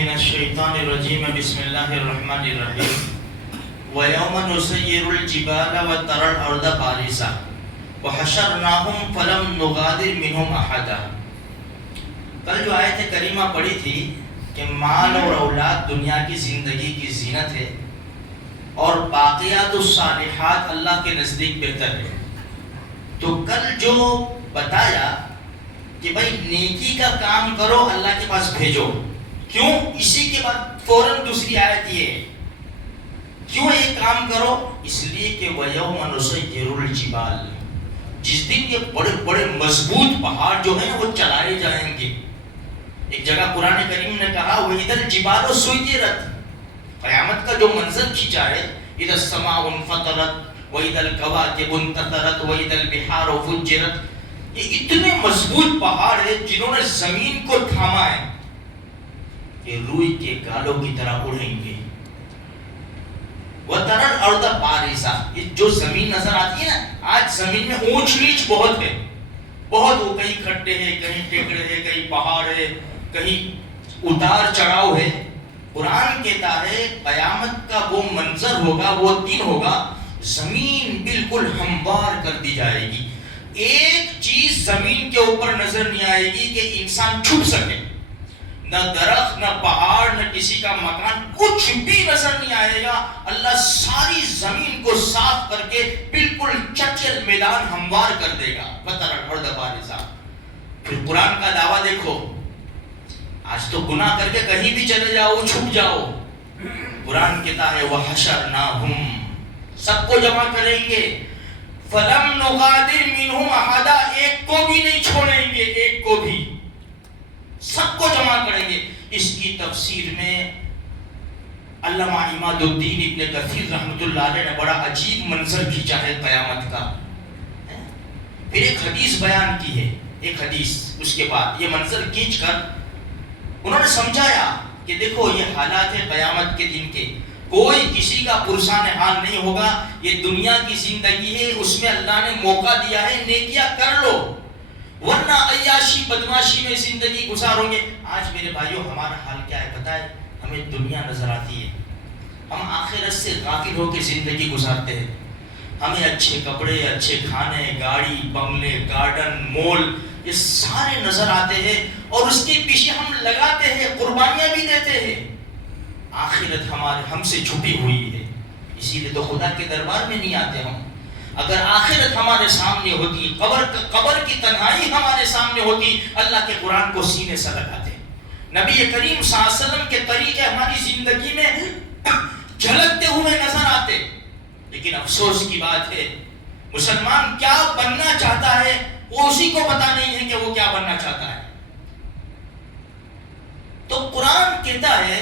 من الشیطان الرجیم بسم اللہ الرحمن الرحیم وَيَوْمَ نُسَيِّرُ الْجِبَالَ وَتَرَى الْأَرْضَ بَارِزَةً وَحَشَرْنَاهُمْ فَلَمْ نُغَادِرْ مِنْهُمْ أَحَدًا۔ کل جو آیت کریمہ پڑھی تھی کہ مال اور اولاد دنیا کی زندگی کی زینت ہے اور باقیات الصالحات اللہ کے نزدیک بہتر ہے، تو کل جو بتایا کہ بھائی نیکی کا کام کرو، اللہ کے پاس بھیجو، کیوں؟ اسی کے بعد فوراً دوسری آیت یہ ہے، کیوں یہ کام کرو؟ اس لیے کہ وَيَوْمَ نُسَيِّرُ الْجِبَالَ، جس دن یہ بڑے بڑے مضبوط پہاڑ جو ہیں وہ چلائے جائیں گے۔ ایک جگہ قرآن کریم نے کہا وَإِذَا الْجِبَالُ سُيِّرَتْ، قیامت کا جو منظر کھینچا ہے، اِذَا السَّمَاءُ انفطرت وَإِذَا الْكَوَاكِبُ انتَثَرَتْ وَإِذَا الْبِحَارُ فُجِّرَتْ، یہ اتنے مضبوط پہاڑ ہیں جنہوں نے زمین کو تھاما ہے کہ روئی کے گالوں کی طرح اڑیں گے۔ وَتَرَى الْأَرْضَ بَارِزَةً، یہ جو زمین نظر آتی ہے نا، آج زمین میں اونچ نیچ بہت ہے، بہت، وہ کہیں کھڈے ہیں، کہیں ٹیکڑے ہیں، کہیں پہاڑ ہے، کہیں اتار چڑھاؤ ہے۔ قرآن کہتا ہے قیامت کا وہ منظر ہوگا، وہ دن ہوگا، زمین بالکل ہموار کر دی جائے گی، ایک چیز زمین کے اوپر نظر نہیں آئے گی کہ انسان چھپ سکے، نہ درخت، نہ پہاڑ، نہ کسی کا مکان، کچھ بھی نظر نہیں آئے گا۔ اللہ ساری زمین کو صاف کر کے بالکل چٹل میدان ہموار کر دے گا۔ وَتَرَى الْأَرْضَ بَارِزَةً۔ پھر قرآن کا دعویٰ دیکھو، آج تو گناہ کر کے کہیں بھی چلے جاؤ، چھپ جاؤ، قرآن کہتا ہے وَحَشَرْنَاهُمْ، سب کو جمع کریں گے، فَلَمْ نُغَادِرْ مِنْهُمْ أَحَدًا، ایک کو بھی نہیں چھوڑیں گے، ایک کو بھی، سب کو جمع کریں گے۔ اس کی تفسیر میں علامہ عماد الدین ابن کثیر رحمۃ اللہ علیہ نے بڑا عجیب منظر کھینچا ہے قیامت کا۔ پھر ایک حدیث بیان کی ہے، ایک حدیث، اس کے بعد یہ منظر کھینچ کر انہوں نے سمجھایا کہ دیکھو یہ حالات ہے قیامت کے دن کے، کوئی کسی کا پرسان حال نہیں ہوگا، یہ دنیا کی زندگی ہے، اس میں اللہ نے موقع دیا ہے، نیکیاں کر لو، ورنہ عیاشی بدماشی میں زندگی گزارو گے۔ آج میرے بھائیوں ہمارا حال کیا ہے پتہ ہے؟ ہمیں دنیا نظر آتی ہے، ہم آخرت سے غافل ہو کے زندگی گزارتے ہیں، ہمیں اچھے کپڑے، اچھے کھانے، گاڑی، بنگلے، گارڈن، مول، یہ سارے نظر آتے ہیں اور اس کے پیچھے ہم لگاتے ہیں، قربانیاں بھی دیتے ہیں۔ آخرت ہم سے چھپی ہوئی ہے، اسی لیے تو خدا کے دربار میں نہیں آتے ہم۔ اگر آخرت ہمارے سامنے ہوتی، قبر کی تنہائی ہمارے سامنے ہوتی، اللہ کے قرآن کو سینے سے لگاتے، نبی کریم صلی اللہ علیہ وسلم کے طریقے ہماری زندگی میں جھلکتے ہوئے نظر آتے۔ لیکن افسوس کی بات ہے مسلمان کیا بننا چاہتا ہے وہ اسی کو پتا نہیں ہے کہ وہ کیا بننا چاہتا ہے۔ تو قرآن کہتا ہے،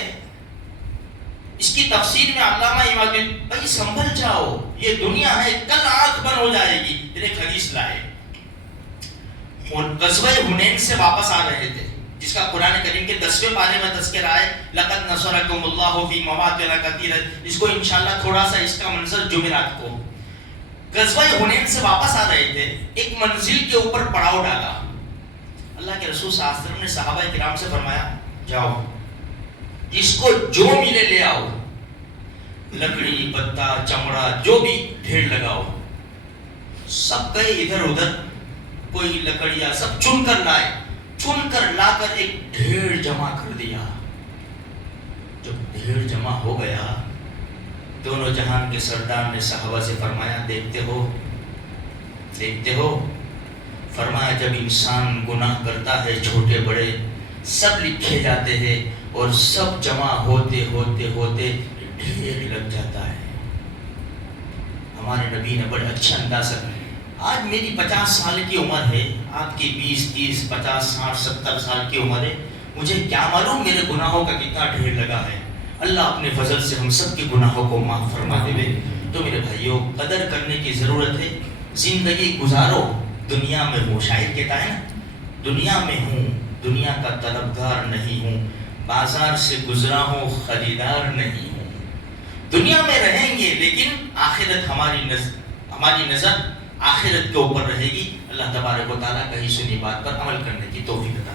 اس کی تفسیر میں علامہ عماد بھائی سنبھل جاؤ، یہ دنیا ہے، کل آنکھ بند ہو جائے گی۔ پھر ایک حدیث لائے، غزوہ حنین سے واپس آ رہے تھے، جس کا قرآن کریم کے 10ویں پارے میں تذکرہ ہے، لَقَدْ نَصَرَكُمُ اللَّهُ فِي مَوَاطِنَ كَثِيرَةٍ، اس کو انشاءاللہ تھوڑا سا اس کا منظر جمعرات کو، غزوہ حنین سے واپس آ رہے تھے، ایک منزل کے اوپر پڑاؤ ڈالا، اللہ کے رسول صلی اللہ علیہ وسلم نے صحابہ کرام سے فرمایا جاؤ جس کو جو ملے لے آؤ، لکڑی، پتا، چمڑا، جو بھی ڈھیر لگاؤ۔ سب گئے ادھر ادھر، کوئی لکڑیاں سب چن کر لائے، چن کر لا کر ایک ڈھیر جمع کر دیا۔ جب ڈھیر جمع ہو گیا، دونوں جہان کے سردار نے صحابہ سے فرمایا دیکھتے ہو، فرمایا جب انسان گناہ کرتا ہے چھوٹے بڑے سب لکھے جاتے ہیں اور سب جمع ہوتے ہوتے ہوتے ڈھیر لگ جاتا ہے۔ ہمارے نبی نے بڑے اچھا انداز ہے، آج میری 50 سال کی عمر ہے، آپ کی 20، 30، 50، 60، 70 سال کی عمر ہے، مجھے کیا معلوم میرے گناہوں کا کتنا ڈھیر لگا ہے۔ اللہ اپنے فضل سے ہم سب کے گناہوں کو معاف فرما دے۔ تو میرے بھائیوں قدر کرنے کی ضرورت ہے، زندگی گزارو، دنیا میں ہوں، شاعر کہتا ہے نا، دنیا میں ہوں، دنیا کا طلبگار نہیں ہوں، بازار سے گزرا ہوں، خریدار نہیں ہوں۔ دنیا میں رہیں گے لیکن آخرت ہماری نظر آخرت کے اوپر رہے گی۔ اللہ تبارک و تعالیٰ کہیں سنی بات پر عمل کرنے کی توفیق عطا